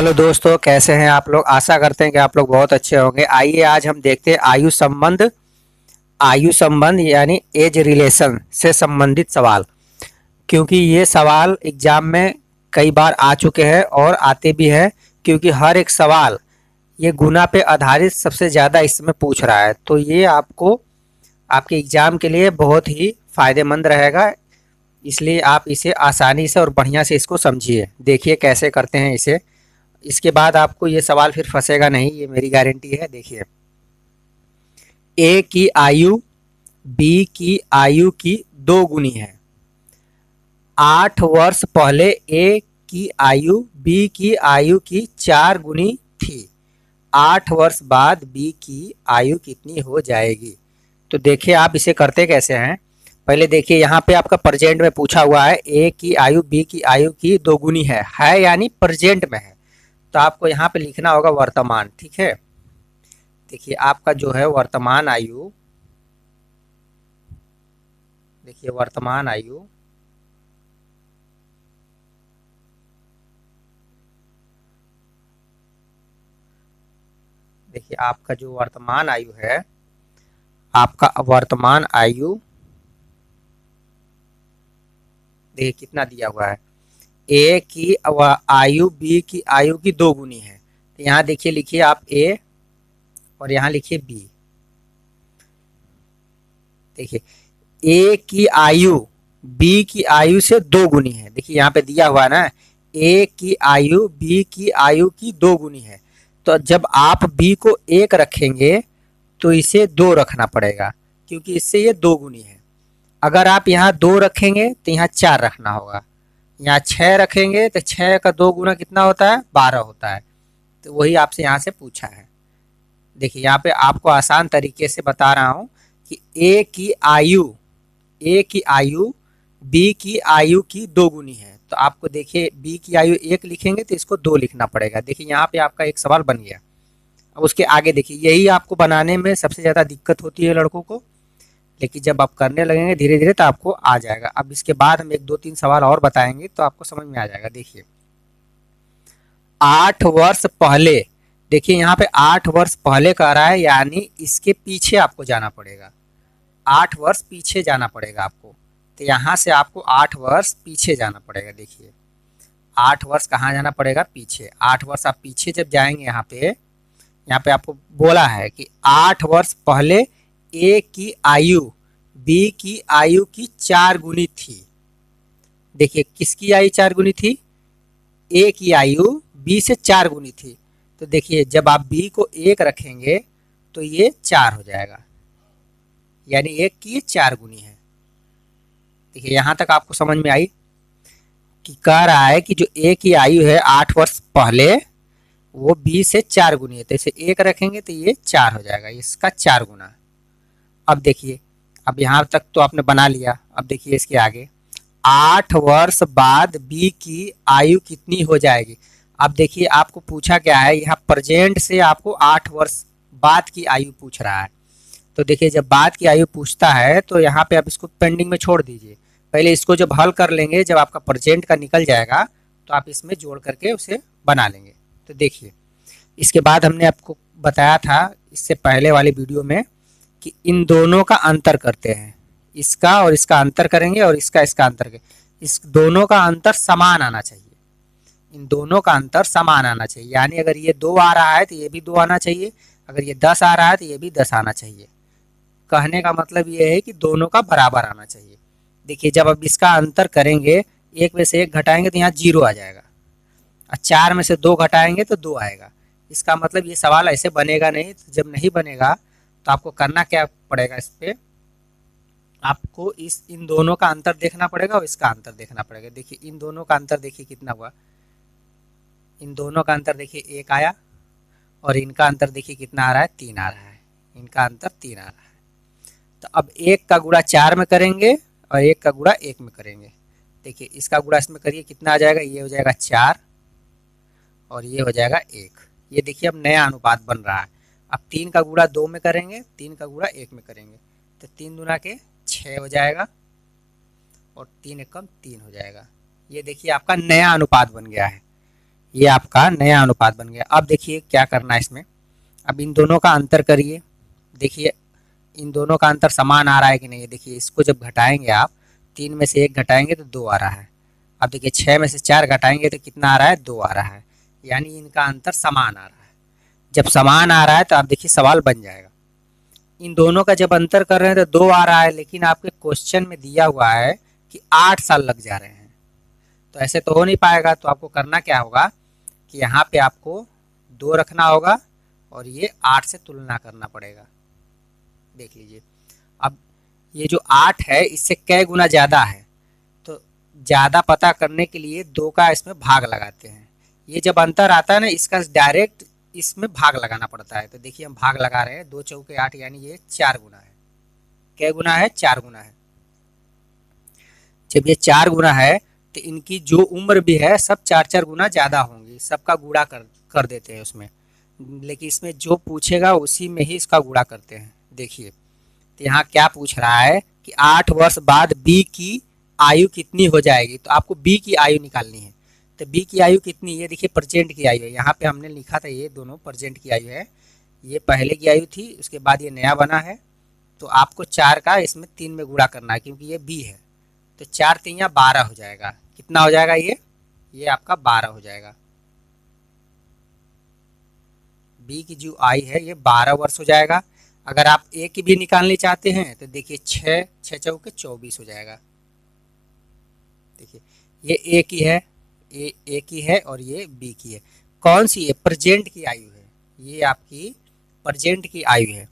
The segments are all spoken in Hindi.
हेलो दोस्तों, कैसे हैं आप लोग। आशा करते हैं कि आप लोग बहुत अच्छे होंगे। आइए आज हम देखते हैं आयु संबंध यानी एज रिलेशन से संबंधित सवाल। क्योंकि ये सवाल एग्जाम में कई बार आ चुके हैं और आते भी हैं, क्योंकि हर एक सवाल ये गुना पे आधारित सबसे ज़्यादा इसमें पूछ रहा है। तो ये आपको आपके एग्जाम के लिए बहुत ही फायदेमंद रहेगा। इसलिए आप इसे आसानी से और बढ़िया से इसको समझिए। देखिए कैसे करते हैं इसे। इसके बाद आपको ये सवाल फिर फंसेगा नहीं, ये मेरी गारंटी है। देखिए, ए की आयु बी की आयु की दो गुनी है। 8 वर्ष पहले ए की आयु बी की आयु की 4 गुनी थी। 8 वर्ष बाद बी की आयु कितनी हो जाएगी। तो देखिए आप इसे करते कैसे हैं। पहले देखिए, यहाँ पे आपका प्रेजेंट में पूछा हुआ है ए की आयु बी की आयु की 2 गुनी है यानी प्रेजेंट में है। तो आपको यहाँ पे लिखना होगा वर्तमान। ठीक है, देखिए आपका जो है वर्तमान आयु, देखिए वर्तमान आयु देखिए आपका जो वर्तमान आयु है, आपका वर्तमान आयु देखिए कितना दिया हुआ है। ए की आयु बी की आयु की 2 गुनी है। तो यहाँ देखिए, लिखिए आप ए और यहाँ लिखिए बी। देखिए ए की आयु बी की आयु से 2 गुनी है। देखिए यहाँ पे दिया हुआ है ना, ए की आयु बी की आयु की 2 गुनी है। तो जब आप बी को 1 रखेंगे तो इसे 2 रखना पड़ेगा, क्योंकि इससे ये 2 गुनी है। अगर आप यहाँ 2 रखेंगे तो यहाँ 4 रखना होगा। यहाँ 6 रखेंगे तो 6 का 2 गुना कितना होता है, 12 होता है। तो वही आपसे यहाँ से पूछा है। देखिए यहाँ पे आपको आसान तरीके से बता रहा हूँ कि ए की आयु बी की आयु की 2 गुनी है। तो आपको देखिए बी की आयु 1 लिखेंगे तो इसको 2 लिखना पड़ेगा। देखिए यहाँ पे आपका एक सवाल बन गया। अब उसके आगे देखिए, यही आपको बनाने में सबसे ज़्यादा दिक्कत होती है लड़कों को, लेकिन जब आप करने लगेंगे धीरे धीरे तो आपको आ जाएगा। अब इसके बाद हम 1 2 3 सवाल और बताएंगे तो आपको समझ में आ जाएगा। देखिए 8 वर्ष पहले, देखिए यहाँ पे 8 वर्ष पहले कह रहा है, यानी इसके पीछे आपको जाना पड़ेगा। 8 वर्ष पीछे जाना पड़ेगा आपको। तो यहाँ से आपको 8 वर्ष पीछे जाना पड़ेगा। देखिए 8 वर्ष कहाँ जाना पड़ेगा, पीछे। 8 वर्ष आप पीछे जब जाएंगे, यहाँ पे आपको बोला है कि 8 वर्ष पहले ए की आयु बी की आयु की 4 गुनी थी। देखिए किसकी आयु 4 गुनी थी, ए की आयु बी से 4 गुनी थी। तो देखिए जब आप बी को 1 रखेंगे तो ये 4 हो जाएगा, यानी 1 की ये 4 गुनी है। देखिए यहाँ तक आपको समझ में आई कि कह रहा है कि जो ए की आयु है 8 वर्ष पहले, वो बी से 4 गुनी है। तो इसे 1 रखेंगे तो ये 4 हो जाएगा, इसका 4 गुना। अब देखिए, अब यहाँ तक तो आपने बना लिया। अब देखिए इसके आगे, 8 वर्ष बाद बी की आयु कितनी हो जाएगी। अब देखिए आपको पूछा क्या है, यहाँ प्रेजेंट से आपको 8 वर्ष बाद की आयु पूछ रहा है। तो देखिए जब बाद की आयु पूछता है तो यहाँ पे आप इसको पेंडिंग में छोड़ दीजिए। पहले इसको जब हल कर लेंगे, जब आपका प्रेजेंट का निकल जाएगा तो आप इसमें जोड़ करके उसे बना लेंगे। तो देखिए इसके बाद हमने आपको बताया था इससे पहले वाली वीडियो में कि इन दोनों का अंतर करते हैं। इसका और इसका अंतर करेंगे और इसका अंतर करेंगे। इस दोनों का अंतर समान आना चाहिए। इन दोनों का अंतर समान आना चाहिए, यानी अगर ये 2 आ रहा है तो ये भी 2 आना चाहिए, अगर ये 10 आ रहा है तो ये भी 10 आना चाहिए। कहने का मतलब ये है कि दोनों का बराबर आना चाहिए। देखिए जब अब इसका अंतर करेंगे, 1 में से 1 घटाएंगे तो यहाँ 0 आ जाएगा, और 4 में से 2 घटाएंगे तो 2 आएगा। इसका मतलब ये सवाल ऐसे बनेगा नहीं। तो जब नहीं बनेगा तो आपको करना क्या पड़ेगा, इस पर आपको इन दोनों का अंतर देखना पड़ेगा और इसका अंतर देखना पड़ेगा। देखिए इन दोनों का अंतर देखिए कितना हुआ, इन दोनों का अंतर देखिए 1 आया, और इनका अंतर देखिए कितना आ रहा है, 3 आ रहा है। इनका अंतर 3 आ रहा है। तो अब 1 का गुणा 4 में करेंगे और 1 का गुणा 1 में करेंगे। देखिए इसका गुणा इसमें करिए, कितना आ जाएगा, ये हो जाएगा 4 और ये हो जाएगा 1। ये देखिए अब नया अनुपात बन रहा है। अब 3 का गुणा 2 में करेंगे, 3 का गुणा 1 में करेंगे, तो 3 दूना के 6 हो जाएगा और 3 एकम 3 हो जाएगा। ये देखिए आपका नया अनुपात बन गया है। ये आपका नया अनुपात बन गया। अब देखिए क्या करना है इसमें, अब इन दोनों का अंतर करिए। देखिए इन दोनों का अंतर समान आ रहा है कि नहीं। देखिए इसको जब घटाएंगे आप, 3 में से 1 घटाएंगे तो 2 आ रहा है। अब देखिए 6 में से 4 घटाएंगे तो कितना आ रहा है, 2 आ रहा है। यानी इनका अंतर समान आ रहा है। जब समान आ रहा है तो आप देखिए सवाल बन जाएगा। इन दोनों का जब अंतर कर रहे हैं तो 2 आ रहा है, लेकिन आपके क्वेश्चन में दिया हुआ है कि 8 साल लग जा रहे हैं, तो ऐसे तो हो नहीं पाएगा। तो आपको करना क्या होगा कि यहाँ पे आपको 2 रखना होगा और ये 8 से तुलना करना पड़ेगा। देख लीजिए, अब ये जो 8 है इससे कै गुना ज़्यादा है, तो ज़्यादा पता करने के लिए 2 का इसमें भाग लगाते हैं। ये जब अंतर आता है ना, इसका डायरेक्ट इसमें भाग लगाना पड़ता है। तो देखिए हम भाग लगा रहे हैं, 2 चौके 8 यानी ये 4 गुना है। कै गुना है, 4 गुना है। जब ये 4 गुना है तो इनकी जो उम्र भी है सब 4-4 गुना ज़्यादा होंगी। सबका गुणा कर देते हैं उसमें, लेकिन इसमें जो पूछेगा उसी में ही इसका गुणा करते हैं। देखिए तो यहाँ क्या पूछ रहा है कि 8 वर्ष बाद बी की आयु कितनी हो जाएगी। तो आपको बी की आयु निकालनी है। तो बी की आयु कितनी है, देखिए प्रेजेंट की आयु है। यहाँ पे हमने लिखा था ये दोनों प्रेजेंट की आयु है। ये पहले की आयु थी, उसके बाद ये नया बना है। तो आपको 4 का इसमें 3 में गुणा करना है, क्योंकि ये बी है। तो 4 3 12 हो जाएगा। कितना हो जाएगा ये आपका 12 हो जाएगा। बी की जो आयु है ये 12 वर्ष हो जाएगा। अगर आप ए की भी निकालनी चाहते हैं तो देखिए 6 चौके 24 हो जाएगा। देखिए ये ए की है, ए की है और ये बी की है। कौन सी है, प्रेजेंट की आयु है। ये आपकी प्रेजेंट की आयु है।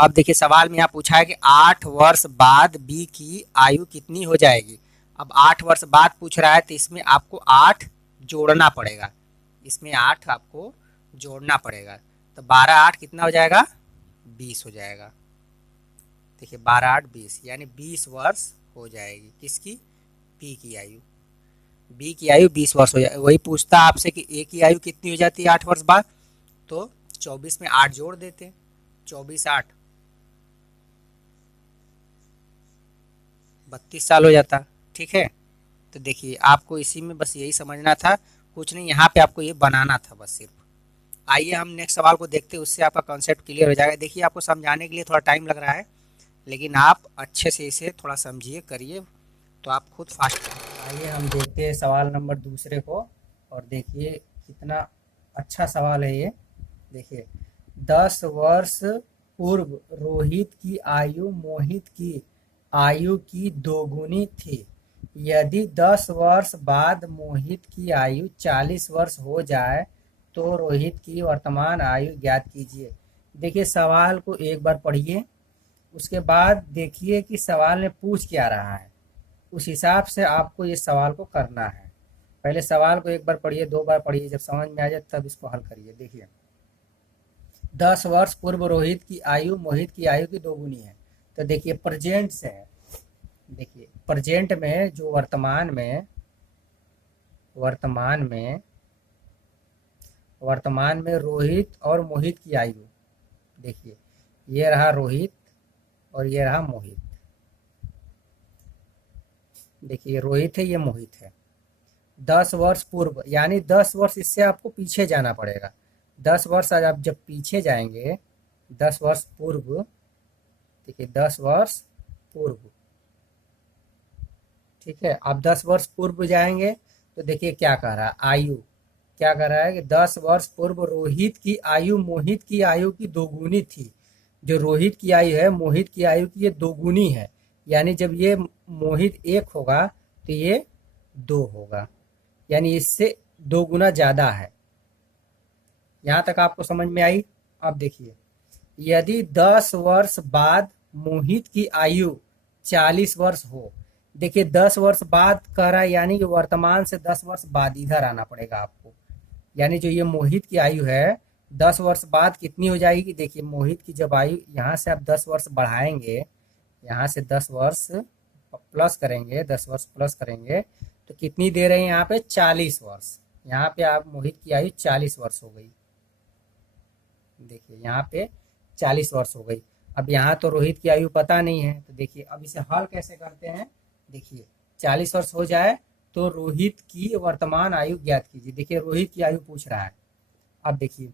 अब देखिए सवाल में यहाँ पूछा है कि 8 वर्ष बाद बी की आयु कितनी हो जाएगी। अब 8 वर्ष बाद पूछ रहा है तो इसमें आपको 8 जोड़ना पड़ेगा। इसमें 8 आपको जोड़ना पड़ेगा। तो 12 8 कितना हो जाएगा, 20 हो जाएगा। देखिए 12 8 20 यानी 20 वर्ष हो जाएगी। किसकी, बी की आयु। बी की आयु 20 वर्ष हो जाए। वही पूछता है आपसे कि ए की आयु कितनी हो जाती है 8 वर्ष बाद। तो 24 में 8 जोड़ देते हैं, 24 8 32 साल हो जाता। ठीक है, तो देखिए आपको इसी में बस यही समझना था, कुछ नहीं। यहाँ पे आपको ये बनाना था बस सिर्फ। आइए हम नेक्स्ट सवाल को देखते हैं, उससे आपका कॉन्सेप्ट क्लियर हो जाएगा। देखिए आपको समझाने के लिए थोड़ा टाइम लग रहा है, लेकिन आप अच्छे से इसे थोड़ा समझिए, करिए, तो आप खुद फास्ट। आइए हम देखते हैं सवाल नंबर दूसरे को, और देखिए कितना अच्छा सवाल है ये। देखिए 10 वर्ष पूर्व रोहित की आयु मोहित की आयु की दोगुनी थी। यदि 10 वर्ष बाद मोहित की आयु 40 वर्ष हो जाए तो रोहित की वर्तमान आयु ज्ञात कीजिए। देखिए सवाल को एक बार पढ़िए, उसके बाद देखिए कि सवाल में पूछ क्या रहा है, उस हिसाब से आपको ये सवाल को करना है। पहले सवाल को एक बार पढ़िए, 2 बार पढ़िए, जब समझ में आ जाए तब इसको हल करिए। देखिए 10 वर्ष पूर्व रोहित की आयु मोहित की आयु की दोगुनी है। तो देखिए प्रेजेंट से है। देखिए प्रेजेंट में जो वर्तमान में रोहित और मोहित की आयु, देखिए ये रहा रोहित और ये रहा मोहित। देखिए रोहित है, ये मोहित है। 10 वर्ष पूर्व यानी 10 वर्ष इससे आपको पीछे जाना पड़ेगा। 10 वर्ष आज आप जब पीछे जाएंगे, 10 वर्ष पूर्व, देखिए 10 वर्ष पूर्व, ठीक है। आप 10 वर्ष पूर्व जाएंगे तो देखिए क्या कह रहा है, आयु क्या कह रहा है कि 10 वर्ष पूर्व रोहित की आयु मोहित की आयु की दोगुनी थी। जो रोहित की आयु है मोहित की आयु की ये दोगुनी है, यानी जब ये मोहित 1 होगा तो ये 2 होगा, यानी इससे 2 गुना ज़्यादा है। यहाँ तक आपको समझ में आई। अब देखिए यदि 10 वर्ष बाद मोहित की आयु 40 वर्ष हो, देखिए 10 वर्ष बाद कह रहा है, यानी कि वर्तमान से 10 वर्ष बाद इधर आना पड़ेगा आपको। यानी जो ये मोहित की आयु है 10 वर्ष बाद कितनी हो जाएगी। देखिए मोहित की जब आयु, यहाँ से आप 10 वर्ष बढ़ाएंगे, यहाँ से 10 वर्ष प्लस करेंगे, 10 वर्ष प्लस करेंगे तो कितनी दे रहे हैं यहाँ पे, 40 वर्ष। यहाँ पे आप मोहित की आयु 40 वर्ष हो गई। देखिए यहाँ पे 40 वर्ष हो गई। अब यहाँ तो रोहित की आयु पता नहीं है, तो देखिए अब इसे हल कैसे करते हैं। देखिए 40 वर्ष हो जाए तो रोहित की वर्तमान आयु ज्ञात कीजिए। देखिए रोहित की आयु पूछ रहा है। अब देखिए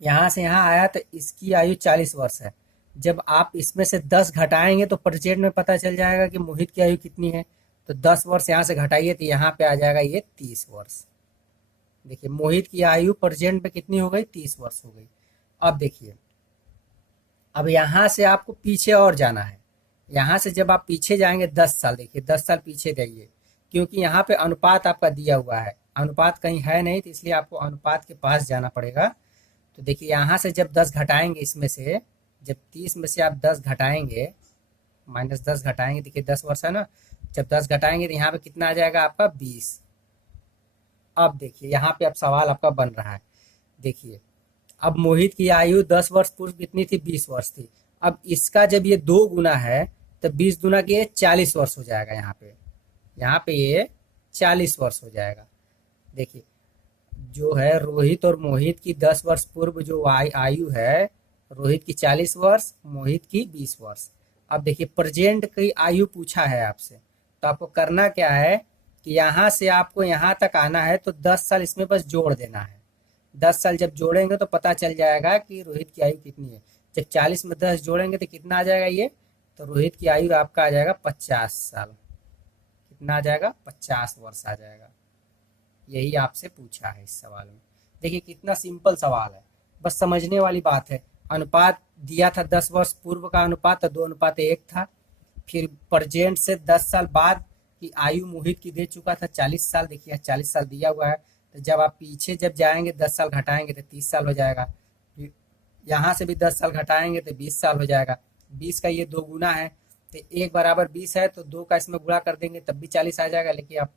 यहाँ से यहाँ आया तो इसकी आयु 40 वर्ष है। जब आप इसमें से 10 घटाएंगे तो प्रेजेंट में पता चल जाएगा कि मोहित की आयु कितनी है। तो 10 वर्ष यहाँ से घटाइए तो यहाँ पे आ जाएगा ये 30 वर्ष। देखिए मोहित की आयु प्रेजेंट में कितनी हो गई, 30 वर्ष हो गई। अब देखिए अब यहाँ से आपको पीछे और जाना है। यहाँ से जब आप पीछे जाएंगे 10 साल, देखिए 10 साल पीछे जाइए, क्योंकि यहाँ पे अनुपात आपका दिया हुआ है, अनुपात कहीं है नहीं, तो इसलिए आपको अनुपात के पास जाना पड़ेगा। तो देखिए यहाँ से जब 10 घटाएंगे, इसमें से जब 30 में से आप 10 घटाएंगे, -10 घटाएंगे, देखिए 10 वर्ष है ना, जब 10 घटाएंगे तो यहाँ पे कितना आ जाएगा आपका 20। अब देखिए यहाँ पे अब सवाल आपका बन रहा है। देखिए अब मोहित की आयु 10 वर्ष पूर्व कितनी थी, 20 वर्ष थी। अब इसका जब ये 2 गुना है तो 20 गुना के 40 वर्ष हो जाएगा। यहाँ पे ये 40 वर्ष हो जाएगा। देखिए जो है रोहित और मोहित की 10 वर्ष पूर्व जो आयु है, रोहित की 40 वर्ष, मोहित की 20 वर्ष। अब देखिए प्रेजेंट की आयु पूछा है आपसे, तो आपको करना क्या है कि यहाँ से आपको यहाँ तक आना है, तो 10 साल इसमें बस जोड़ देना है। 10 साल जब जोड़ेंगे तो पता चल जाएगा कि रोहित की आयु कितनी है। जब 40 में 10 जोड़ेंगे तो कितना आ जाएगा ये, तो रोहित की आयु आपका आ जाएगा 50 साल। कितना आ जाएगा, 50 वर्ष आ जाएगा। यही आपसे पूछा है इस सवाल में। देखिए कितना सिंपल सवाल है, बस समझने वाली बात है। अनुपात दिया था 10 वर्ष पूर्व का अनुपात, तो 2:1 था। फिर प्रेजेंट से 10 साल बाद की आयु मोहित की दे चुका था 40 साल। देखिए 40 साल दिया हुआ है, तो जब आप पीछे जब जाएंगे 10 साल घटाएंगे तो 30 साल हो जाएगा। फिर यहाँ से भी 10 साल घटाएंगे तो 20 साल हो जाएगा। 20 का ये 2 गुना है, तो 1 बराबर 20 है, तो 2 का इसमें गुणा कर देंगे तब भी 40 आ जाएगा। लेकिन आप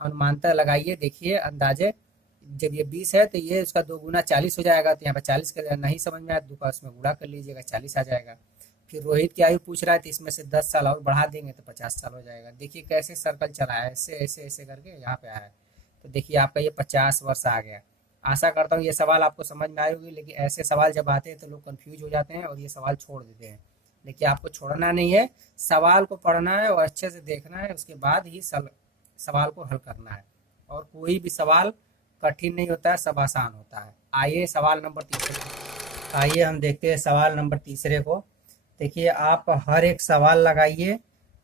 अनुमानता लगाइए, देखिए अंदाजे, जब ये 20 है तो ये उसका 2 गुना 40 हो जाएगा। तो यहाँ पर 40 का नहीं समझ में आया, 2 का उसमें गुणा कर लीजिएगा, 40 आ जाएगा। फिर रोहित की आयु पूछ रहा है, तो इसमें से 10 साल और बढ़ा देंगे तो 50 साल हो जाएगा। देखिए कैसे सर्कल चला है, ऐसे ऐसे ऐसे करके यहाँ पे आया है। तो देखिए आपका ये 50 वर्ष आ गया। आशा करता हूँ ये सवाल आपको समझ में आए होगी, लेकिन ऐसे सवाल जब आते हैं तो लोग कंफ्यूज हो जाते हैं और ये सवाल छोड़ देते हैं। लेकिन आपको छोड़ना नहीं है, सवाल को पढ़ना है और अच्छे से देखना है, उसके बाद ही सवाल को हल करना है। और कोई भी सवाल कठिन नहीं होता है, सब आसान होता है। आइए सवाल नंबर तीसरे, आइए हम देखते हैं सवाल नंबर तीसरे को। देखिए आप हर एक सवाल लगाइए,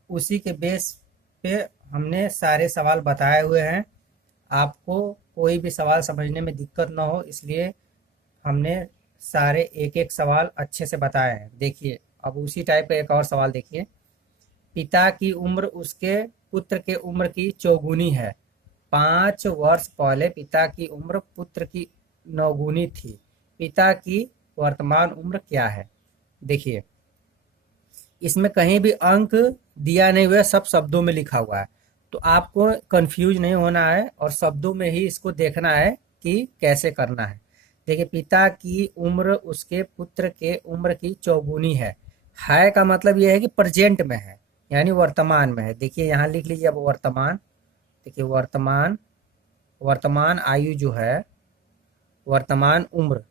उसी के बेस पे हमने सारे सवाल बताए हुए हैं। आपको कोई भी सवाल समझने में दिक्कत ना हो, इसलिए हमने सारे एक एक सवाल अच्छे से बताए हैं। देखिए अब उसी टाइप का एक और सवाल देखिए। पिता की उम्र उसके पुत्र के उम्र की चौगुनी है। 5 वर्ष पहले पिता की उम्र पुत्र की 9 गुनी थी। पिता की वर्तमान उम्र क्या है। देखिए इसमें कहीं भी अंक दिया नहीं हुआ है, सब शब्दों में लिखा हुआ है, तो आपको कंफ्यूज नहीं होना है और शब्दों में ही इसको देखना है कि कैसे करना है। देखिए पिता की उम्र उसके पुत्र के उम्र की चौगुनी है का मतलब यह है कि प्रेजेंट में है, यानी वर्तमान में है। देखिए यहाँ लिख लीजिए अब वर्तमान। देखिए वर्तमान आयु जो है, वर्तमान उम्र,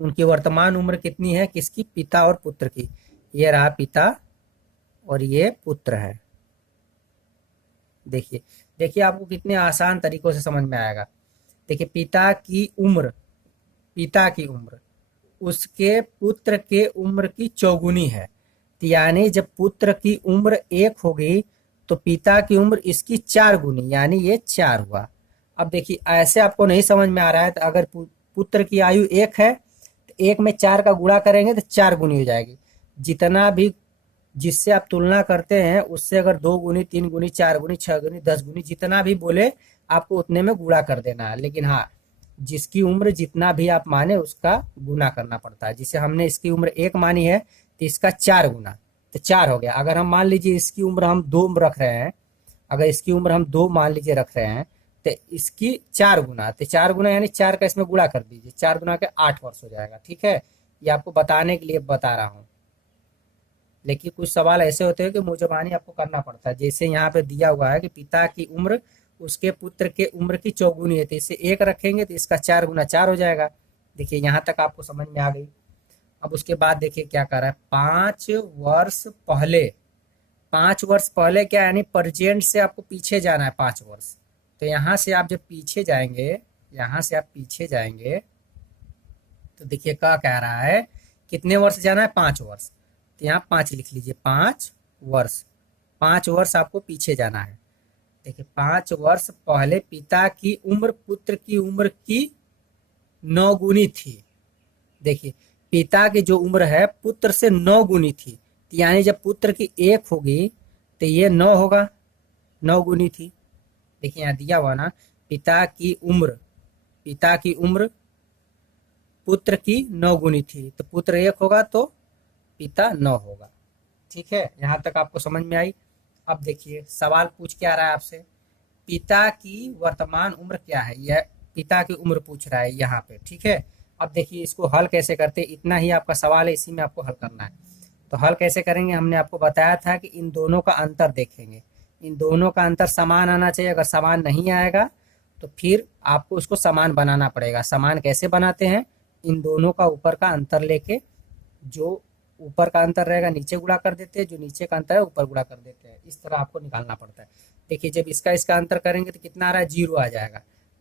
उनकी वर्तमान उम्र कितनी है, किसकी, पिता और पुत्र की। ये रहा पिता और ये पुत्र है। देखिए देखिए आपको कितने आसान तरीकों से समझ में आएगा। देखिए पिता की उम्र उसके पुत्र के उम्र की चौगुनी है, तो यानी जब पुत्र की उम्र 1 होगी तो पिता की उम्र इसकी 4 गुनी, यानी ये 4 हुआ। अब देखिए ऐसे आपको नहीं समझ में आ रहा है, तो अगर पुत्र की आयु 1 है तो 1 में 4 का गुणा करेंगे तो 4 गुनी हो जाएगी। जितना भी जिससे आप तुलना करते हैं उससे अगर 2 गुनी, 3 गुनी, 4 गुनी, 6 गुनी, 10 गुनी, जितना भी बोले आपको उतने में गुणा कर देना है। लेकिन हाँ, जिसकी उम्र जितना भी आप माने उसका गुना करना पड़ता है। जिसे हमने इसकी उम्र 1 मानी है तो इसका 4 गुना, तो 4 हो गया। अगर हम मान लीजिए इसकी उम्र हम 2 रख रहे हैं, अगर इसकी उम्र हम 2 मान लीजिए रख रहे हैं, तो इसकी 4 गुना, तो 4 गुना यानी 4 का इसमें गुणा कर दीजिए, 4 गुना के 8 वर्ष हो जाएगा। ठीक है, ये आपको बताने के लिए बता रहा हूँ। लेकिन कुछ सवाल ऐसे होते हैं कि मुजबानी आपको करना पड़ता है। जैसे यहाँ पे दिया हुआ है कि पिता की उम्र उसके पुत्र के उम्र की चौगुनी है, तो इसे 1 रखेंगे तो इसका 4 गुना 4 हो जाएगा। देखिए यहाँ तक आपको समझ में आ गई। अब उसके बाद देखिए क्या कर रहा है, 5 वर्ष पहले 5 वर्ष पहले क्या, यानी प्रेजेंट से आपको पीछे जाना है 5 वर्ष। तो यहाँ से आप जब पीछे जाएंगे, यहाँ से आप पीछे जाएंगे तो देखिए क्या कह रहा है, कितने वर्ष जाना है, 5 वर्ष। तो यहाँ 5 लिख लीजिए, 5 वर्ष, 5 वर्ष आपको पीछे जाना है। देखिए 5 वर्ष पहले पिता की उम्र पुत्र की उम्र की 9 गुनी थी। देखिए पिता की जो उम्र है पुत्र से 9 गुनी थी, तो यानी जब पुत्र की 1 होगी तो ये 9 होगा, 9 गुनी थी। देखिए यहाँ दिया हुआ ना, पिता की उम्र, पिता की उम्र पुत्र की 9 गुनी थी, तो पुत्र 1 होगा तो पिता 9 होगा। ठीक है, यहाँ तक आपको समझ में आई। अब देखिए सवाल पूछ क्या रहा है आपसे, पिता की वर्तमान उम्र क्या है, यह पिता की उम्र पूछ रहा है यहाँ पे। ठीक है, अब देखिए इसको हल कैसे करते, इतना ही आपका सवाल है, इसी में आपको हल करना है। तो हल कैसे करेंगे, हमने आपको बताया था कि इन दोनों का अंतर देखेंगे, इन दोनों का अंतर समान आना चाहिए। अगर समान नहीं आएगा तो फिर आपको उसको समान बनाना पड़ेगा। समान कैसे बनाते हैं, इन दोनों का ऊपर का अंतर लेके, जो ऊपर का अंतर रहेगा नीचे गुणा कर देते हैं, जो नीचे का अंतर है ऊपर गुणा कर देते हैं। इस तरह आपको निकालना पड़ता है। देखिए जब इसका अंतर करेंगे तो कितना आ रहा है, 0 आ जाएगा।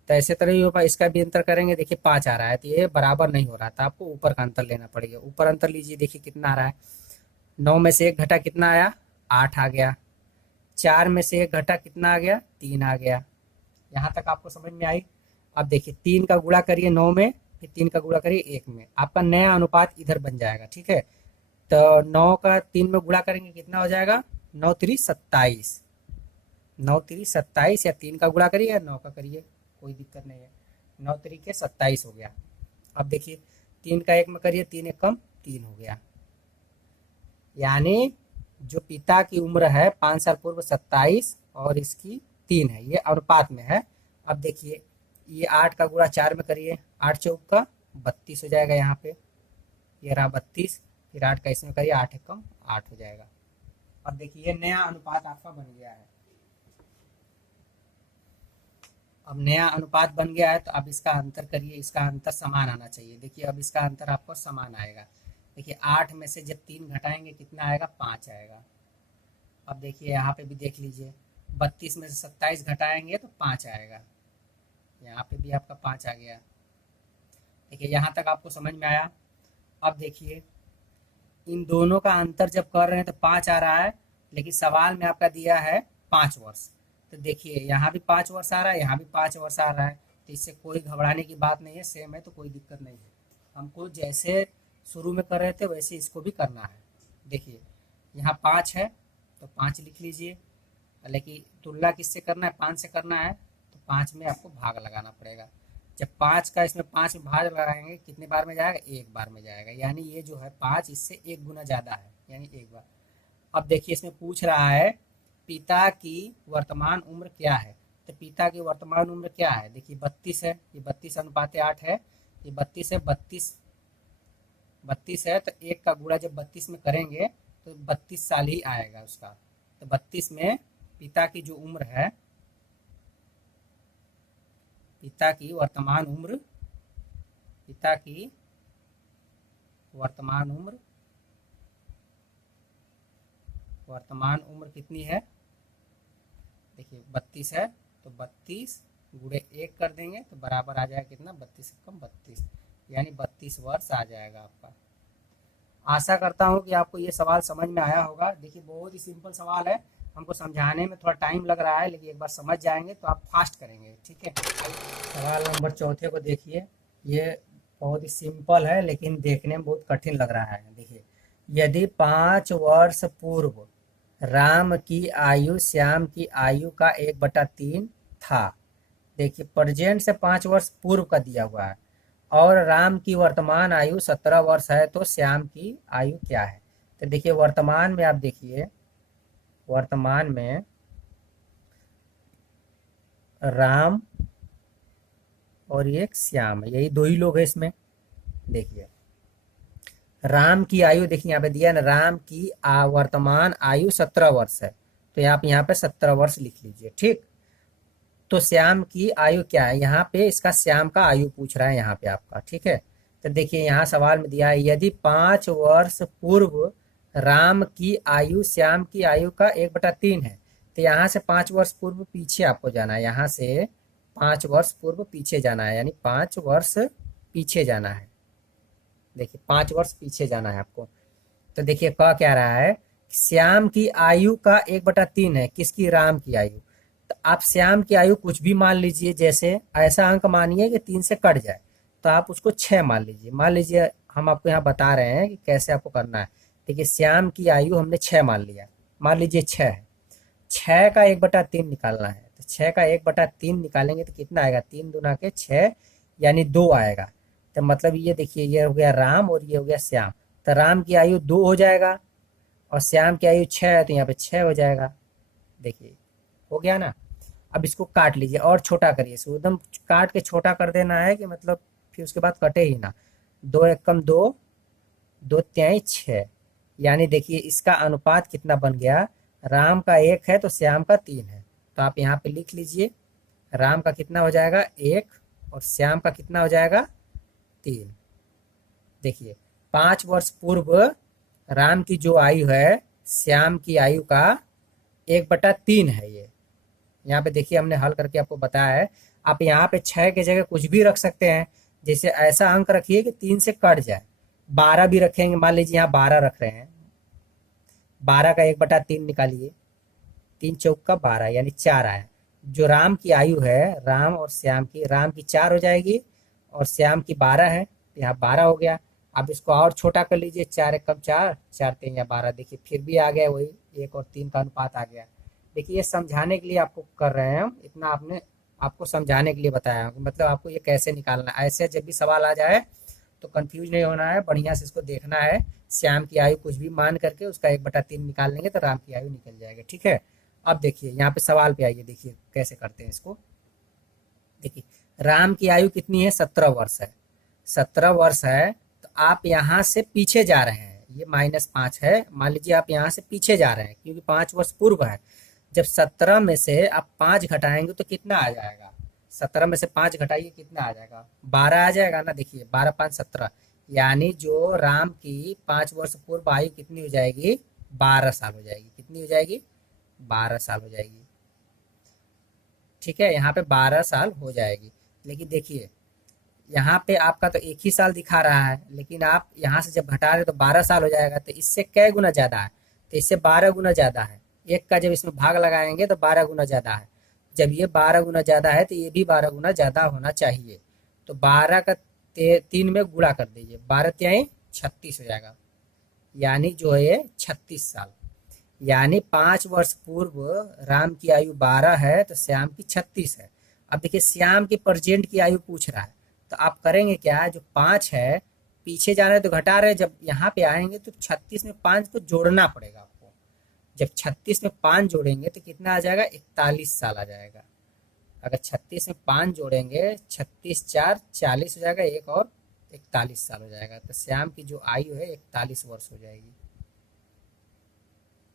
तो ऐसे तरह ही होगा, इसका भी अंतर करेंगे, देखिए 5 आ रहा है, तो ये बराबर नहीं हो रहा था, आपको ऊपर का अंतर लेना पड़ेगा। ऊपर अंतर लीजिए, देखिए कितना आ रहा है, 9 में से 1 घटा कितना आया, 8 आ गया। 4 में से 1 घटा कितना आ गया, 3 आ गया। यहाँ तक आपको समझ में आई। अब देखिए 3 का गुणा करिए 9 में, फिर 3 का गुणा करिए 1 में, आपका नया अनुपात इधर बन जाएगा। ठीक है, तो 9 का 3 में गुणा करेंगे कितना हो जाएगा, 9 3 27, 9 3 27, या 3 का गुणा करिए या 9 का करिए, कोई दिक्कत नहीं है। 9 3 के 27 हो गया। अब देखिए 3 का 1 में करिए, 3 1 कम 3 हो गया। यानी जो पिता की उम्र है 5 साल पूर्व 27 और इसकी 3 है, ये अनुपात में है। अब देखिए ये 8 का गुणा 4 में करिए, 8 चौक का 32 हो जाएगा, यहाँ पे ये रहा 32, फिर 8 का इसमें करिए, 8 1 कम 8 हो जाएगा। अब देखिए ये नया अनुपात आपका बन गया है। अब नया अनुपात बन गया है तो अब इसका अंतर करिए, इसका अंतर समान आना चाहिए। देखिए अब इसका अंतर आपको समान आएगा। देखिए 8 में से जब 3 घटाएंगे कितना आएगा, 5 आएगा। अब देखिए यहाँ पे भी देख लीजिए, 32 में से 27 घटाएंगे तो 5 आएगा, यहाँ पे भी आपका 5 आ गया। देखिए यहाँ तक आपको समझ में आया। अब देखिए इन दोनों का अंतर जब कर रहे हैं तो 5 आ रहा है, लेकिन सवाल में आपका दिया है 5 वर्ष। तो देखिए यहाँ भी 5 वर्ष आ रहा है, यहाँ भी 5 वर्ष आ रहा है, तो इससे कोई घबराने की बात नहीं है, सेम है तो कोई दिक्कत नहीं है। हमको जैसे शुरू में कर रहे थे वैसे इसको भी करना है। देखिए यहाँ 5 है तो 5 लिख लीजिए, लेकिन तुलना किससे करना है, 5 से करना है, तो 5 में आपको भाग लगाना पड़ेगा। जब 5 का इसमें 5 में भाग लगाएंगे कितने बार में जाएगा, 1 बार में जाएगा, यानी ये जो है 5 इससे 1 गुना ज़्यादा है, यानी 1 बार। अब देखिए इसमें पूछ रहा है पिता की वर्तमान उम्र क्या है, तो पिता की वर्तमान उम्र क्या है, देखिए 32 है, ये 32 अनुपात 8 है, ये 32 है, 32 है, तो 1 का गुणा जब 32 में करेंगे तो 32 साल ही आएगा उसका। तो 32 में पिता की जो उम्र है, पिता की वर्तमान उम्र, पिता की वर्तमान उम्र, वर्तमान उम्र कितनी है, देखिए 32 है, तो 32 गुणे 1 कर देंगे तो बराबर आ जाएगा कितना, 32 कम 32, यानी 32 वर्ष आ जाएगा आपका। आशा करता हूँ कि आपको ये सवाल समझ में आया होगा। देखिए बहुत ही सिंपल सवाल है, हमको समझाने में थोड़ा टाइम लग रहा है, लेकिन एक बार समझ जाएंगे तो आप फास्ट करेंगे। ठीक है, सवाल नंबर 4 को देखिए, ये बहुत ही सिंपल है लेकिन देखने में बहुत कठिन लग रहा है। देखिए यदि 5 वर्ष पूर्व राम की आयु श्याम की आयु का 1/3 था, देखिए प्रेजेंट से 5 वर्ष पूर्व का दिया हुआ है, और राम की वर्तमान आयु 17 वर्ष है, तो श्याम की आयु क्या है। तो देखिए वर्तमान में आप देखिए, वर्तमान में राम और एक श्याम, यही 2 ही लोग हैं इसमें। देखिए राम की आयु देखिए यहाँ पे दिया ना, राम की वर्तमान आयु 17 वर्ष है, तो आप यहाँ पे 17 वर्ष लिख लीजिए। ठीक, तो श्याम की आयु क्या है, यहाँ पे इसका श्याम का आयु पूछ रहा है यहाँ पे आपका। ठीक है, तो देखिए यहाँ सवाल में दिया है, यदि 5 वर्ष पूर्व राम की आयु श्याम की आयु का 1/3 है। तो यहाँ से 5 वर्ष पूर्व पीछे आपको जाना है, यहाँ से 5 वर्ष पूर्व पीछे जाना है, यानी 5 वर्ष पीछे जाना है। देखिए 5 वर्ष पीछे जाना है आपको। तो देखिए कह क्या रहा है, श्याम की आयु का 1/3 है, किसकी, राम की आयु। तो आप श्याम की आयु कुछ भी मान लीजिए, जैसे ऐसा अंक मानिए कि 3 से कट जाए, तो आप उसको 6 मान लीजिए। मान लीजिए हम आपको यहाँ बता रहे हैं कि कैसे आपको करना है। देखिए श्याम की आयु हमने 6 मान लिया, मान लीजिए 6 है, 6 का 1/3 निकालना है। तो 6 का 1/3 निकालेंगे तो कितना आएगा, 3 दूना के 6, यानी 2 आएगा। तो मतलब ये देखिए, ये हो गया राम और ये हो गया श्याम। तो राम की आयु 2 हो जाएगा और श्याम की आयु 6 है, तो यहाँ पे 6 हो जाएगा। देखिए हो गया ना। अब इसको काट लीजिए और छोटा करिए, इसको एकदम काट के छोटा कर देना है कि मतलब फिर उसके बाद कटे ही ना। 2 एकम 2, 2 त्याई 6, यानी देखिए इसका अनुपात कितना बन गया, राम का 1 है तो श्याम का 3 है। तो आप यहाँ पे लिख लीजिए, राम का कितना हो जाएगा 1 और श्याम का कितना हो जाएगा 3। देखिए 5 वर्ष पूर्व राम की जो आयु है श्याम की आयु का 1/3 है ये। यहाँ पे देखिए हमने हल करके आपको बताया है। आप यहाँ पे 6 की जगह कुछ भी रख सकते हैं, जैसे ऐसा अंक रखिए कि 3 से कट जाए। 12 भी रखेंगे, मान लीजिए यहाँ 12 रख रहे हैं, 12 का 1/3 निकालिए, 3 चौका 12 यानी 4 आया। जो राम की आयु है, राम और श्याम की, राम की 4 हो जाएगी और श्याम की 12 है, तो यहाँ 12 हो गया। अब इसको और छोटा कर लीजिए, 4 एकम 4, 4 3 या 12, देखिए फिर भी आ गया वही 1 और 3 का अनुपात आ गया। देखिए ये समझाने के लिए आपको कर रहे हैं हम, इतना आपने आपको समझाने के लिए बताया, मतलब आपको ये कैसे निकालना है। ऐसे जब भी सवाल आ जाए तो कंफ्यूज नहीं होना है, बढ़िया से इसको देखना है। श्याम की आयु कुछ भी मान करके उसका 1/3 निकाल लेंगे तो राम की आयु निकल जाएगी, ठीक है। अब देखिए यहाँ पे सवाल पे आइए, देखिए कैसे करते हैं इसको। देखिए राम की आयु कितनी है, 17 वर्ष है, 17 वर्ष है। तो आप यहाँ से पीछे जा रहे हैं, ये -5 है, मान लीजिए आप यहाँ से पीछे जा रहे हैं क्योंकि 5 वर्ष पूर्व है। जब 17 में से आप 5 घटाएंगे तो कितना आ जाएगा, 17 में से 5 घटाइए कितना आ जाएगा, 12 आ जाएगा ना। देखिए 12 5 17, यानी जो राम की 5 वर्ष पूर्व आयु कितनी हो जाएगी, 12 साल हो जाएगी। कितनी हो जाएगी, 12 साल हो जाएगी, ठीक है। यहाँ पे 12 साल हो जाएगी। लेकिन देखिए यहाँ पे आपका तो 1 ही साल दिखा रहा है, लेकिन आप यहाँ से जब घटा रहे तो 12 साल हो जाएगा। तो इससे कै गुना ज्यादा है, तो इससे 12 गुना ज्यादा है। एक का जब इसमें भाग लगाएंगे तो 12 गुना ज्यादा है। जब ये 12 गुना ज्यादा है तो ये भी 12 गुना ज्यादा होना चाहिए। तो 12 का 3 में गुणा कर दीजिए, 12 त्याई 36 हो जाएगा, यानी जो है 36 साल। यानी 5 वर्ष पूर्व राम की आयु 12 है तो श्याम की 36 है। अब देखिए श्याम की प्रेजेंट की आयु पूछ रहा है, तो आप करेंगे क्या, जो 5 है पीछे जा रहे हैं तो घटा रहे हैं, जब यहाँ पे आएंगे तो 36 में 5 को जोड़ना पड़ेगा आपको। जब 36 में 5 जोड़ेंगे तो कितना आ जाएगा, 41 साल आ जाएगा। अगर 36 में 5 जोड़ेंगे, 36 4 40 हो जाएगा, एक और 41 साल हो जाएगा। तो श्याम की जो आयु है 41 वर्ष हो जाएगी।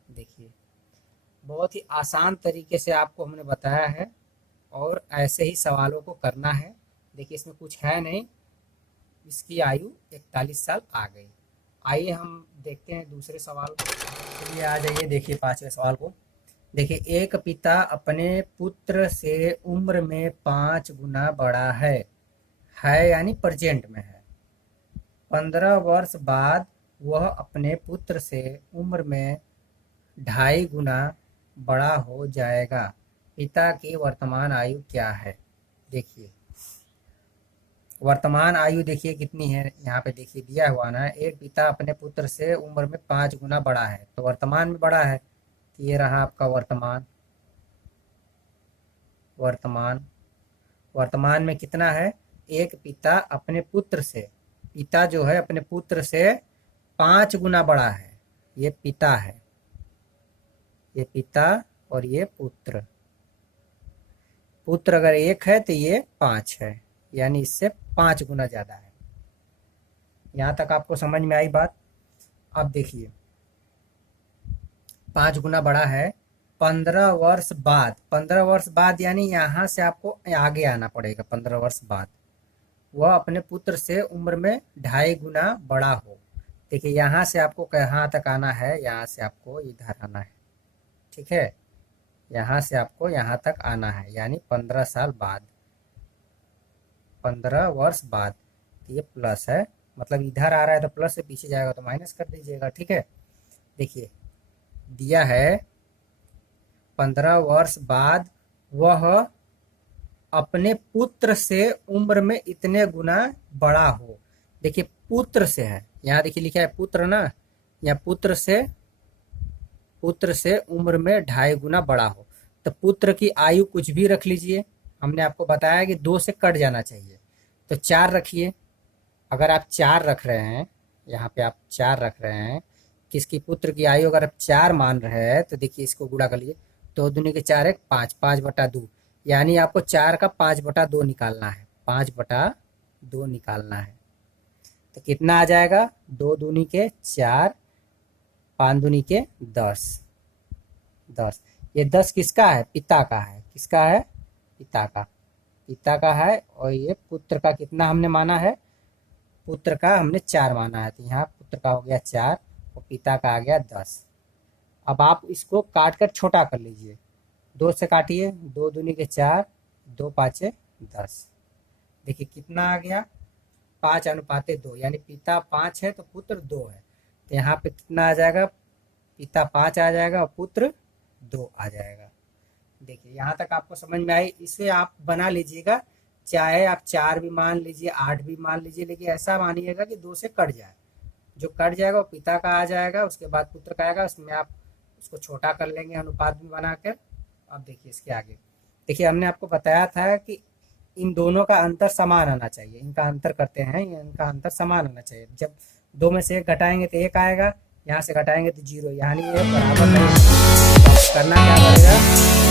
देखिए बहुत ही आसान तरीके से आपको हमने बताया है और ऐसे ही सवालों को करना है। देखिए इसमें कुछ है नहीं, इसकी आयु 41 साल आ गई। आइए हम देखते हैं दूसरे सवाल को। चलिए आ जाइए, देखिए 5वें सवाल को। देखिए एक पिता अपने पुत्र से उम्र में 5 गुना बड़ा है यानी प्रेजेंट में है। 15 वर्ष बाद वह अपने पुत्र से उम्र में 2.5 गुना बड़ा हो जाएगा। पिता की वर्तमान आयु क्या है। देखिए वर्तमान आयु देखिए कितनी है, यहाँ पे देखिए दिया हुआ ना, एक पिता अपने पुत्र से उम्र में 5 गुना बड़ा है, तो वर्तमान में बड़ा है। तो ये रहा आपका वर्तमान। वर्तमान वर्तमान में कितना है, एक पिता अपने पुत्र से, पिता जो है अपने पुत्र से 5 गुना बड़ा है। ये पिता है, ये पिता और ये पुत्र। पुत्र अगर 1 है तो ये 5 है, यानी इससे 5 गुना ज्यादा है। यहां तक आपको समझ में आई बात। अब देखिए 5 गुना बड़ा है। 15 वर्ष बाद, 15 वर्ष बाद यानी यहां से आपको आगे आना पड़ेगा। 15 वर्ष बाद वह अपने पुत्र से उम्र में 2.5 गुना बड़ा हो। देखिए यहाँ से आपको कहाँ तक आना है, यहाँ से आपको इधर आना है, ठीक है। यहाँ से आपको यहाँ तक आना है, यानी 15 साल बाद, 15 वर्ष बाद। ये प्लस है, मतलब इधर आ रहा है तो प्लस से पीछे जाएगा तो माइनस कर दीजिएगा, ठीक है। देखिए दिया है 15 वर्ष बाद वह अपने पुत्र से उम्र में इतने गुना बड़ा हो। देखिए पुत्र से है, यहाँ देखिए लिखा है पुत्र ना, यहाँ पुत्र से उम्र में 2.5 गुना बड़ा हो। तो पुत्र की आयु कुछ भी रख लीजिए, हमने आपको बताया कि 2 से कट जाना चाहिए, तो 4 रखिए। अगर आप 4 रख रहे हैं, यहाँ पे आप 4 रख रहे हैं, किसकी पुत्र की आयु अगर आप 4 मान रहे हैं तो देखिए इसको गुणा कर लीजिए, 2 दूनी के 4 एक 5, 5/2, यानी आपको 4 का 5/2 निकालना है, 5/2 निकालना है। तो कितना आ जाएगा, 2 दूनी के 4, 5 दूनी के 10, 10। ये 10 किसका है, पिता का है, किसका है, पिता का, पिता का है। और ये पुत्र का कितना हमने माना है, पुत्र का हमने 4 माना है, तो यहाँ पुत्र का हो गया 4 और पिता का आ गया 10। अब आप इसको काट कर छोटा कर लीजिए, 2 से काटिए, 2 दूनी के 4, 2 5 10। देखिए कितना आ गया, 5:2, यानी पिता 5 है तो पुत्र 2 है। तो यहाँ पे कितना आ जाएगा, पिता 5 आ जाएगा और पुत्र 2 आ जाएगा। देखिए यहाँ तक आपको समझ में आई। इसे आप बना लीजिएगा, चाहे आप 4 भी मान लीजिए, 8 भी मान लीजिए, लेकिन ऐसा मानिएगा कि 2 से कट जाए। जो कट जाएगा वो पिता का आ जाएगा, उसके बाद पुत्र का आएगा, उसमें आप उसको छोटा कर लेंगे अनुपात में बनाकर। अब देखिए इसके आगे, देखिए हमने आपको बताया था कि इन दोनों का अंतर समान आना चाहिए, इनका अंतर करते हैं, इनका अंतर समान आना चाहिए। जब 2 में से 1 घटाएंगे तो 1 आएगा, यहाँ से घटाएंगे तो 0, यानी ये बराबर नहीं है। तो करना क्या पड़ेगा,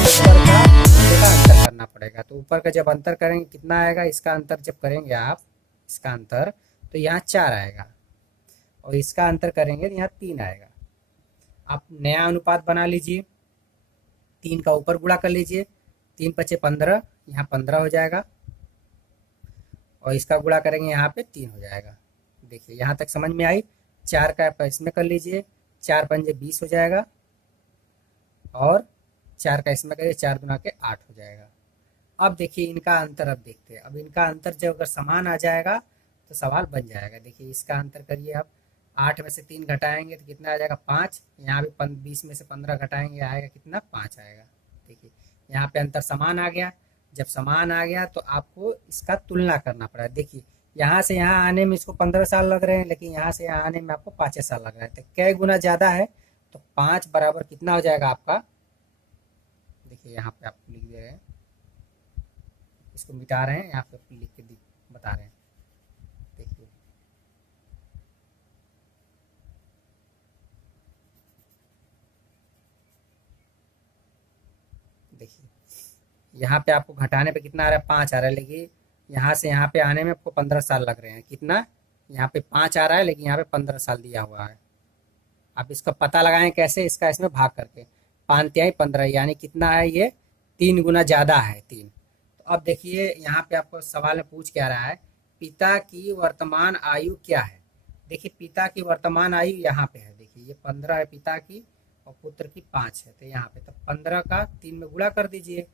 ऊपर का नीचे का अंतर करना पड़ेगा। तो ऊपर का जब अंतर करेंगे कितना आएगा, इसका अंतर जब करेंगे आप, इसका अंतर, तो यहाँ 4 आएगा और इसका अंतर करेंगे तो यहाँ 3 आएगा। आप नया अनुपात बना लीजिए, 3 का ऊपर गुणा कर लीजिए, 3 × 5 = 15, यहाँ 15 हो जाएगा और इसका गुणा करेंगे यहाँ पे 3 हो जाएगा। देखिए यहाँ तक समझ में आई। 4 का इसमें कर लीजिए, 4 × 5 = 20 हो जाएगा और 4 का इसमें करिए, 4 दूना के 8 हो जाएगा। अब देखिए इनका अंतर, अब देखते हैं। अब इनका अंतर जब अगर समान आ जाएगा तो सवाल बन जाएगा। देखिए इसका अंतर करिए आप, 8 में से 3 घटाएंगे तो कितना आ जाएगा, 5। यहाँ भी 20 में से 15 घटाएंगे आएगा कितना, 5 आएगा। देखिए यहाँ पे अंतर समान आ गया। जब समान आ गया तो आपको इसका तुलना करना पड़ा। देखिए यहाँ से यहाँ आने में इसको 15 साल लग रहे हैं, लेकिन यहाँ से यहाँ आने में आपको 5 साल लग रहा है। तो कै गुना ज़्यादा है, तो 5 बराबर कितना हो जाएगा आपका। देखिए यहाँ पे आप लिख दे रहे हैं, इसको मिटा रहे हैं, यहाँ पे लिख के बता रहे हैं। देखिए देखिए यहाँ पे आपको घटाने पे कितना आ रहा है, 5 आ रहा है, लेकिन यहाँ से यहाँ पे आने में आपको 15 साल लग रहे हैं। कितना, यहाँ पे 5 आ रहा है लेकिन यहाँ पे 15 साल दिया हुआ है। आप इसका पता लगाएं कैसे, इसका इसमें भाग करके, 5 × 3 = 15, यानी कितना है, ये 3 गुना ज़्यादा है, 3। तो अब देखिए यहाँ पे आपको सवाल में पूछ क्या रहा है, पिता की वर्तमान आयु क्या है। देखिए पिता की वर्तमान आयु यहाँ पे है, देखिए ये 15 है पिता की और पुत्र की 5 है। तो यहाँ पे तो 15 का 3 में गुणा कर दीजिए,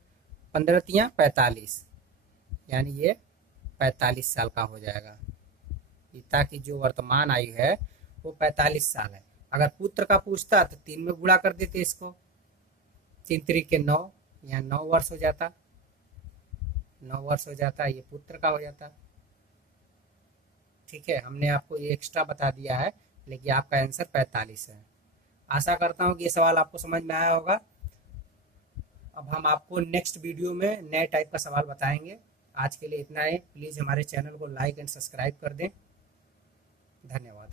15 × 3 = 45, यानी ये 45 साल का हो जाएगा। पिता की जो वर्तमान आयु है वो 45 साल है। अगर पुत्र का पूछता तो 3 में गुणा कर देते इसको, 3 × 3 = 9, यहाँ 9 वर्ष हो जाता, 9 वर्ष हो जाता, ये पुत्र का हो जाता। ठीक है, हमने आपको ये एक्स्ट्रा बता दिया है, लेकिन आपका आंसर 45 है। आशा करता हूँ कि ये सवाल आपको समझ में आया होगा। अब हम आपको नेक्स्ट वीडियो में नए टाइप का सवाल बताएंगे। आज के लिए इतना ही। प्लीज़ हमारे चैनल को लाइक एंड सब्सक्राइब कर दें। धन्यवाद।